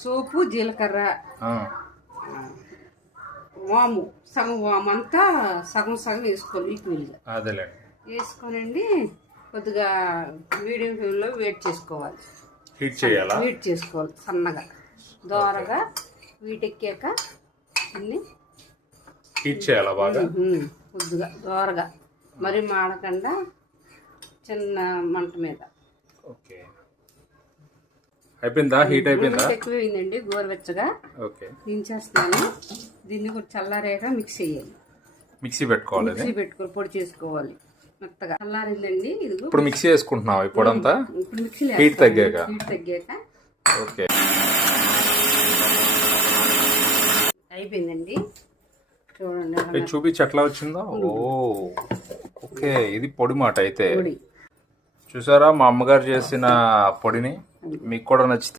సోపు జీలకర్ర వాము సగం వాము అంతా సగం సగం వేసుకోవాలి ఈక్వల్గా. అదేలేండి. వేసుకోనండి కొద్దిగా మీడియం ఫ్లేమ్లో వేడి చేసుకోవాలి. హీట్ చేయాలా? హీట్ చేసుకోవాలి సన్నగా దోరగా. వీటెక్కాక అన్ని హీట్ చేయాలా బాగా? కొద్దిగా దోరగా, మరి మాడకుండా చిన్న మంట మీద. ఓకే, అయిపోయిందా? హీట్ అయిపోయిందా? ఎక్కువైందండి గోరువెచ్చగా. ఓకే, దించేస్తాను. దీన్ని కూడా చల్లారాక మిక్స్ చేయాలి. మిక్సీ పెట్టుకోవాలి. మిక్సీ పెట్టుకోవాలి, పొడి చేసుకోవాలి మెత్తగా. చల్లారిందండి ఇది. ఇప్పుడు మిక్సీ వేసుకుంటున్నావు ఇప్పుడు అంతా? ఇప్పుడు మిక్సీ హీట్ తగ్గాక. హీట్ తగ్గాక. ఓకే, అయిపోయిందండి. చూడండి చూపించి ఎట్లా వచ్చిందో. ఓ ఓకే, ఇది పొడి మాట అయితే. పొడి చూసారా మా అమ్మగారు చేసిన పొడిని? మీకు కూడా నచ్చితే